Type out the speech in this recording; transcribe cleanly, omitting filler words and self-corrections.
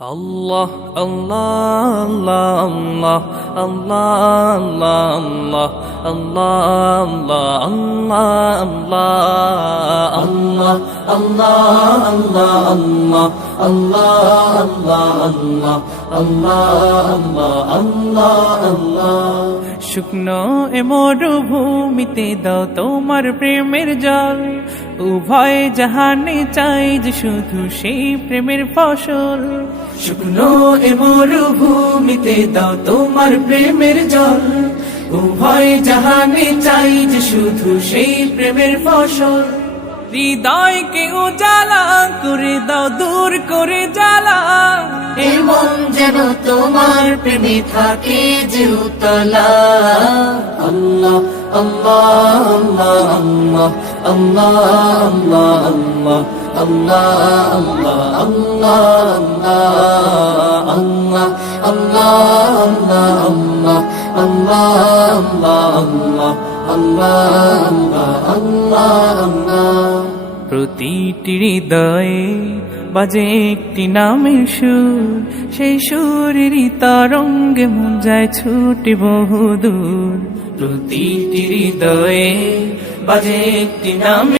Allah, Allah, Allah, Allah, Allah, Allah, Allah, Allah, Allah, Allah, Allah, Allah, Allah, Allah, Allah. শুকনো এ মরুভূমিতে দাও তোমার প্রেমের জল, উভয় জাহানে চাই যে শুধু সেই প্রেমের ফসল। শুকনো এ মরুভূমিতে দাও তোমার প্রেমের জল, উভয় জাহানে চাই যে শুধু সেই প্রেমের ফসল। হৃদয়কে উজালা করে দাও, দূর করে জ্বালা, এই মন যেন তোমার প্রেমে থাকে যে উতলা। আল্লাহ আল্লাহ আল্লাহ আল্লাহ আল্লাহ আল্লাহ আল্লাহ আল্লাহ আল্লাহ আল্লাহ আল্লাহ আল্লাহ। প্রতিটি হৃদয়ে বাজে একটি নামের সুর, সেই সুরেরই তরঙ্গে মন যায় ছুটে বহুদূর। প্রতিটি হৃদয়ে বাজে একটি নাম।